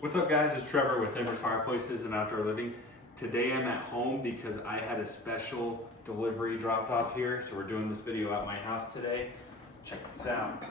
What's up guys, it's Trevor with Embers Fireplaces and Outdoor Living. Today I'm at home because I had a special delivery dropped off here. So we're doing this video at my house today. Check this out.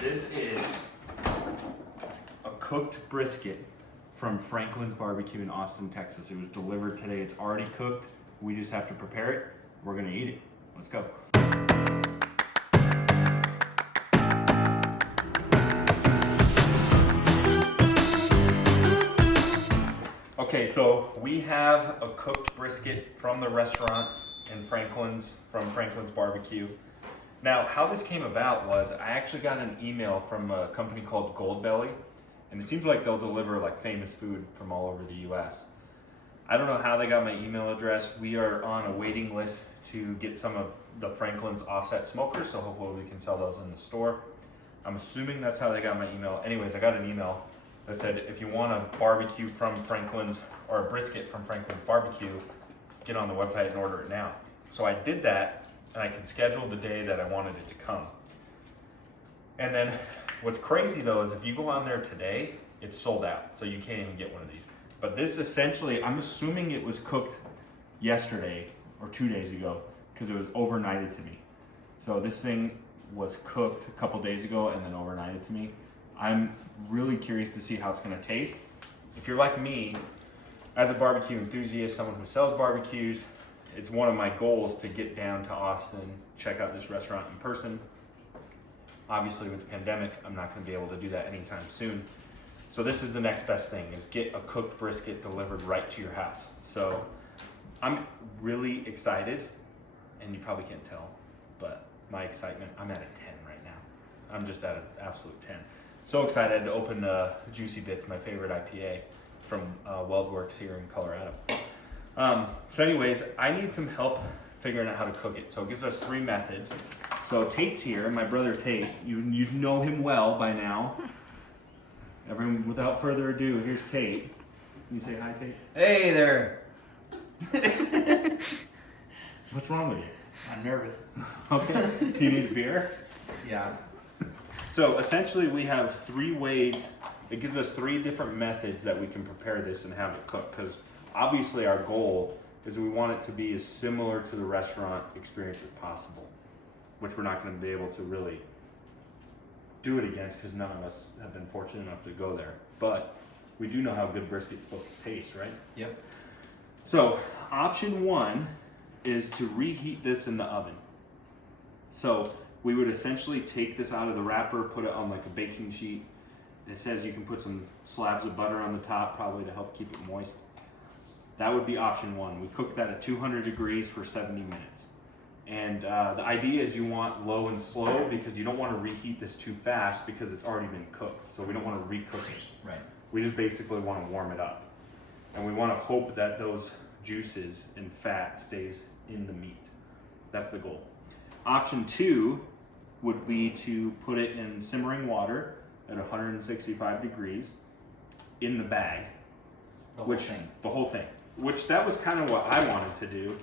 This is a cooked brisket from Franklin's Barbecue in Austin, Texas. It was delivered today, it's already cooked. We just have to prepare it. We're gonna eat it. Let's go. Okay, so we have a cooked brisket from the restaurant in from Franklin's Barbecue. Now, how this came about was I actually got an email from a company called Goldbelly, and it seems like they'll deliver like famous food from all over the US. I don't know how they got my email address. We are on a waiting list to get some of the Franklin's offset smokers, so hopefully we can sell those in the store. I'm assuming that's how they got my email. Anyways, I got an email that said, if you want a barbecue from Franklin's or a brisket from Franklin's Barbecue, get on the website and order it now. So I did that, and I can schedule the day that I wanted it to come. And then what's crazy though is if you go on there today, it's sold out. So you can't even get one of these. But this essentially, I'm assuming it was cooked yesterday or 2 days ago because it was overnighted to me. So this thing was cooked a couple days ago and then overnighted to me. I'm really curious to see how it's gonna taste. If you're like me, as a barbecue enthusiast, someone who sells barbecues, it's one of my goals to get down to Austin, check out this restaurant in person. Obviously with the pandemic, I'm not gonna be able to do that anytime soon. So this is the next best thing, is get a cooked brisket delivered right to your house. So I'm really excited, and you probably can't tell, but my excitement, I'm at a 10 right now. I'm just at an absolute 10. So excited to open Juicy Bits, my favorite IPA from Weldworks here in Colorado. So anyways, I need some help figuring out how to cook it. So it gives us 3 methods. So Tate's here, my brother Tate. You know him well by now. Everyone, without further ado, here's Tate. Can you say hi, Tate? Hey there. What's wrong with you? I'm nervous. Okay. Do you need a beer? Yeah. So essentially we have 3 ways, it gives us 3 different methods that we can prepare this and have it cooked, because obviously our goal is we want it to be as similar to the restaurant experience as possible, which we're not going to be able to really do it against because none of us have been fortunate enough to go there. But we do know how good brisket's supposed to taste, right? Yep. So option 1 is to reheat this in the oven. So we would essentially take this out of the wrapper, put it on like a baking sheet. It says you can put some slabs of butter on the top, probably to help keep it moist. That would be option 1. We cook that at 200 degrees for 70 minutes. And the idea is you want low and slow because you don't want to reheat this too fast because it's already been cooked. So we don't want to recook it. Right. We just basically want to warm it up. And we want to hope that those juices and fat stays in the meat. That's the goal. Option 2 would be to put it in simmering water at 165 degrees in the bag. The whole thing. Which that was kind of what I wanted to do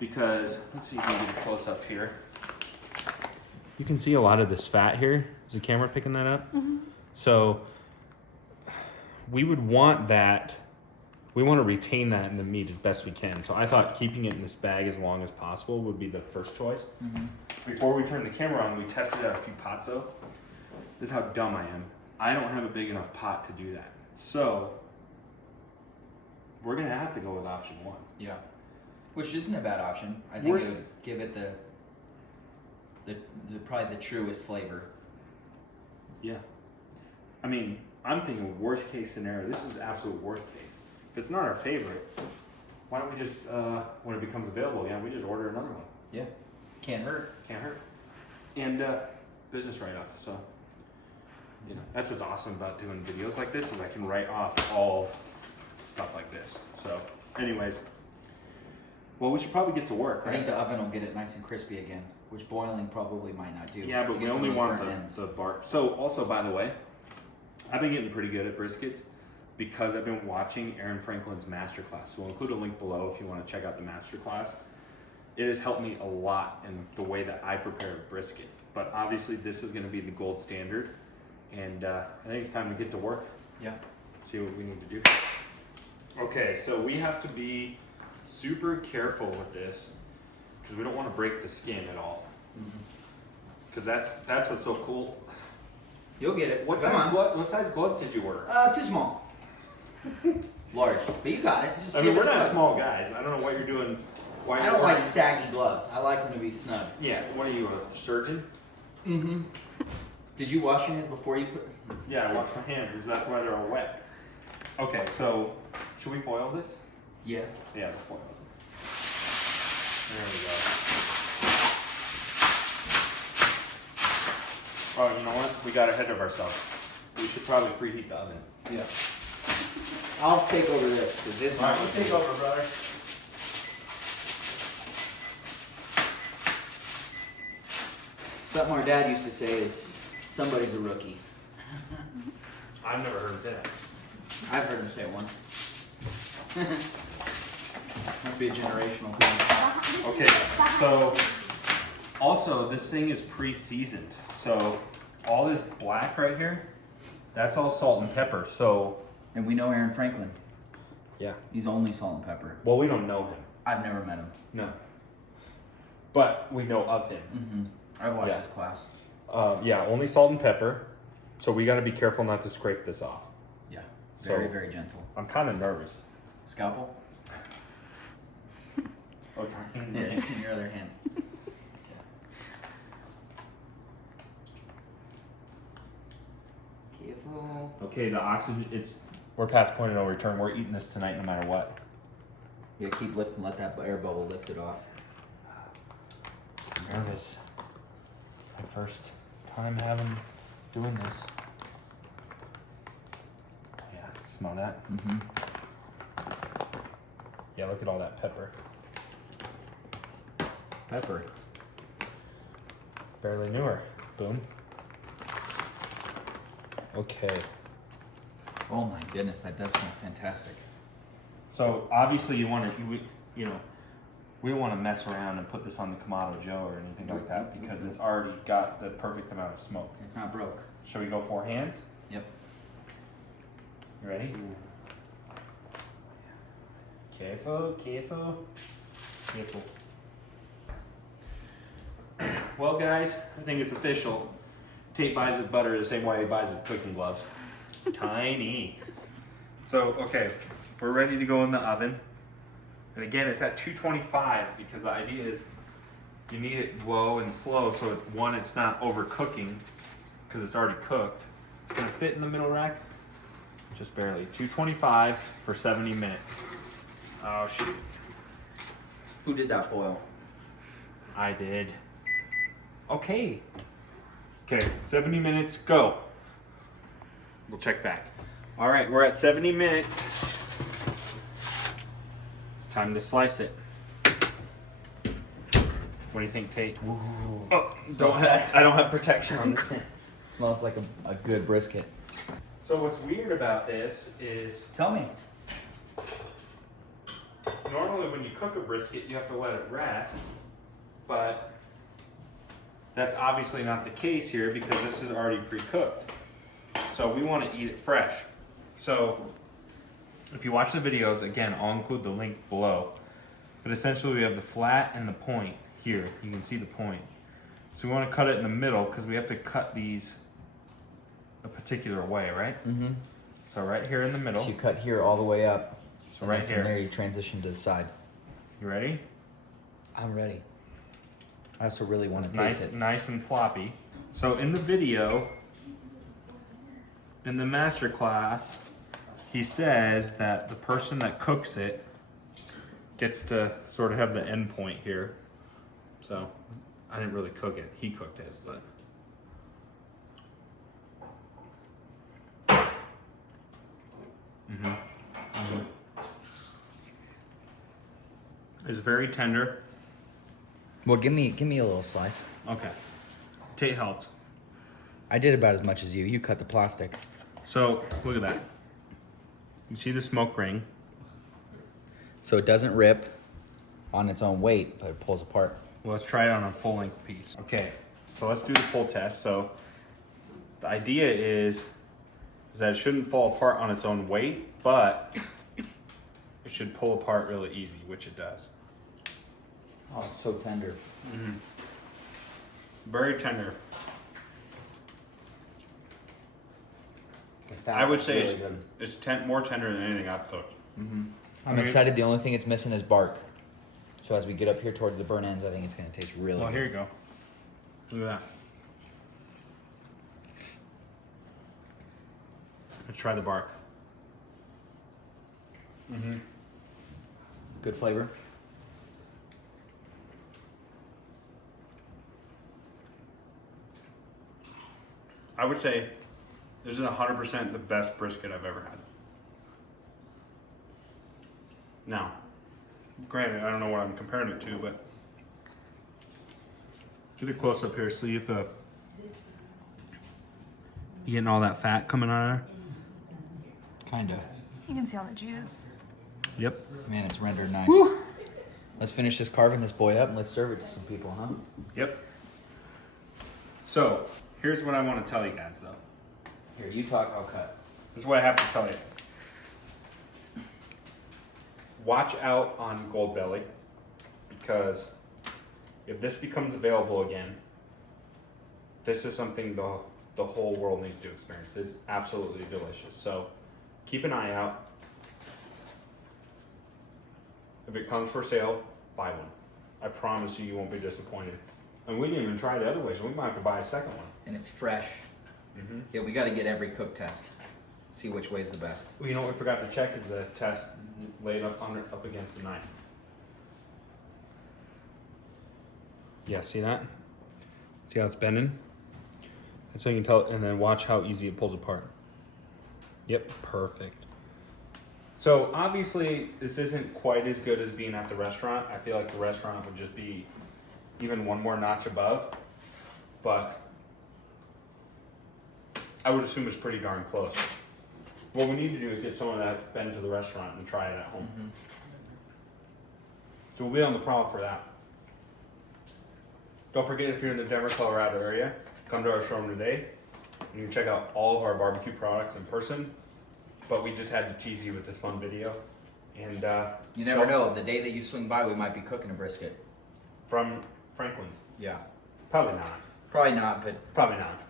because, let's see if I can get a close up here. You can see a lot of this fat here. Is the camera picking that up? Mm-hmm. So we would want that, we want to retain that in the meat as best we can. So I thought keeping it in this bag as long as possible would be the first choice. Mm-hmm. Before we turned the camera on, we tested out a few pots though. This is how dumb I am. I don't have a big enough pot to do that. So we're gonna have to go with option 1. Yeah. Which isn't a bad option. I think it would give it the probably the truest flavor. Yeah. I mean, I'm thinking worst case scenario. This is absolute worst case. If it's not our favorite, why don't we just, when it becomes available again, we just order another one. Yeah. Can't hurt. Can't hurt. And business write-off. So, you know, that's what's awesome about doing videos like this is I can write off all stuff like this. So, anyways, well, we should probably get to work, right? I think the oven will get it nice and crispy again, which boiling probably might not do. Yeah, but we only want the bark. So, also, by the way, I've been getting pretty good at briskets because I've been watching Aaron Franklin's masterclass. So we'll include a link below if you want to check out the masterclass. It has helped me a lot in the way that I prepare a brisket. But obviously this is going to be the gold standard. And I think it's time to get to work. Yeah. See what we need to do. Okay, so we have to be super careful with this because we don't want to break the skin at all. Because that's what's so cool. You'll get it. What Come on. what size gloves did you order? Too small. Large, but you got it. Just I mean, give we're it a not try. small guys. I don't know what you're doing. Why I you're don't like wearing- saggy gloves. I like them to be snug. Yeah, what are you, a surgeon? Mm-hmm. Did you wash your hands before you put? Yeah, I wash my hands. That's why they're all wet. Okay, so should we foil this? Yeah. Yeah, let's foil it. There we go. Oh, you know what? We got ahead of ourselves. We should probably preheat the oven. Yeah. I'll take over this because this. All right, we'll take over, brother. Something our dad used to say is, "Somebody's a rookie." I've never heard him say that. I've heard him say it once. Must be a generational thing. Okay, so also this thing is pre-seasoned. So all this black right here, that's all salt and pepper. So And we know Aaron Franklin. yeah. He's only salt and pepper. Well, we don't know him. I've never met him. No. But we know of him. Mm-hmm. I've watched Yeah. his class. Yeah, only salt and pepper. So we got to be careful not to scrape this off. Yeah. Very, So- very gentle. I'm kind of nervous. Scalpel? Oh, it's Yeah, in your other hand. Careful. Okay, the oxygen. We're past point of no return. We're eating this tonight, no matter what. Yeah, keep lifting. Let that air bubble lift it off. I'm nervous. My first time doing this. Yeah, smell that? Mm-hmm. Yeah, look at all that pepper. Pepper. Barely knew her. Boom. Okay. Oh my goodness, that does smell fantastic. So obviously you want to, you know, we don't want to mess around and put this on the Kamado Joe or anything like that because it's already got the perfect amount of smoke. It's not broke. Shall we go 4 hands? Yep. You ready? Careful, careful, careful. Well, guys, I think it's official. Tate buys his butter the same way he buys his cooking gloves. Tiny. So, okay, we're ready to go in the oven. And again, it's at 225 because the idea is you need it low and slow so it's not overcooking because it's already cooked. It's gonna fit in the middle rack, just barely. 225 for 70 minutes. Oh shoot, Who did that foil? I did. Okay. Okay, 70 minutes, go. We'll check back. All right, we're at 70 minutes. It's time to slice it. What do you think, Tate? Ooh. Oh, I don't have protection on this thing. Smells like a good brisket. So what's weird about this is Tell me. normally when you cook a brisket, you have to let it rest, but that's obviously not the case here because this is already pre-cooked. So we want to eat it fresh. So if you watch the videos, again, I'll include the link below, but essentially we have the flat and the point here. You can see the point. So we want to cut it in the middle because we have to cut these a particular way, right? Mm-hmm. So right here in the middle. So you cut here all the way up. So And right then here. from there you transition to the side. You ready? I'm ready. I also really want to It's taste nice, it. nice and floppy. So in the video, in the master class, he says that the person that cooks it gets to sort of have the end point here. So I didn't really cook it. He cooked it, but. It's very tender. Well, give me a little slice. Okay. Tate helped. I did about as much as you. You cut the plastic. So look at that. You see the smoke ring? So it doesn't rip on its own weight, but it pulls apart. Well, let's try it on a full length piece. Okay, so let's do the pull test. So The idea is that it shouldn't fall apart on its own weight, but it should pull apart really easy, which it does. Oh, it's so tender. Mm-hmm. Very tender. The fat I would is say really good. it's more tender than anything I've cooked. Mm-hmm. I'm Okay. excited. The only thing it's missing is bark. So as we get up here towards the burn ends, I think it's going to taste really good. Here you go. Look at that. Let's try the bark. Mm-hmm. Good flavor. I would say this is 100% the best brisket I've ever had. Now, granted, I don't know what I'm comparing it to, but get a close up here, see if you getting all that fat coming out of there. Kinda. You can see all the juice. Yep. Man, it's rendered nice. Woo. Let's finish this carving this boy up and let's serve it to some people, huh? Yep. So, here's what I want to tell you guys, though. Here, you talk, I'll cut. This is what I have to tell you. Watch out on Gold Belly, because if this becomes available again, this is something the whole world needs to experience. It's absolutely delicious. So keep an eye out. If it comes for sale, buy one. I promise you won't be disappointed. And we didn't even try the other way, so we might have to buy a second one. And it's fresh. Mm-hmm. Yeah, we got to get every cook test. See which way's the best. Well, you know what we forgot to check is the test laid up against the knife. Yeah, see that? See how it's bending? And so you can tell, and then watch how easy it pulls apart. Yep, perfect. So obviously this isn't quite as good as being at the restaurant. I feel like the restaurant would just be even one more notch above, but I would assume it's pretty darn close. What we need to do is get someone that's been to the restaurant and try it at home. Mm-hmm. So we'll be on the prowl for that. Don't forget, if you're in the Denver, Colorado area, come to our showroom today. You can check out all of our barbecue products in person. But we just had to tease you with this fun video. And You never know. The day that you swing by, we might be cooking a brisket. From Franklin's. Yeah. Probably not. Probably not, but Probably not.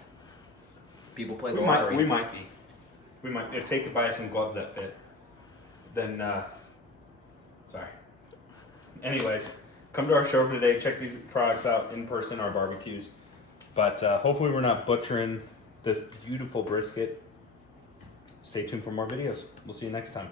people play the We lottery. might be. We might. If they could buy some gloves that fit, then sorry. Anyways, come to our showroom today. Check these products out in person, our barbecues. But hopefully we're not butchering this beautiful brisket. Stay tuned for more videos. We'll see you next time.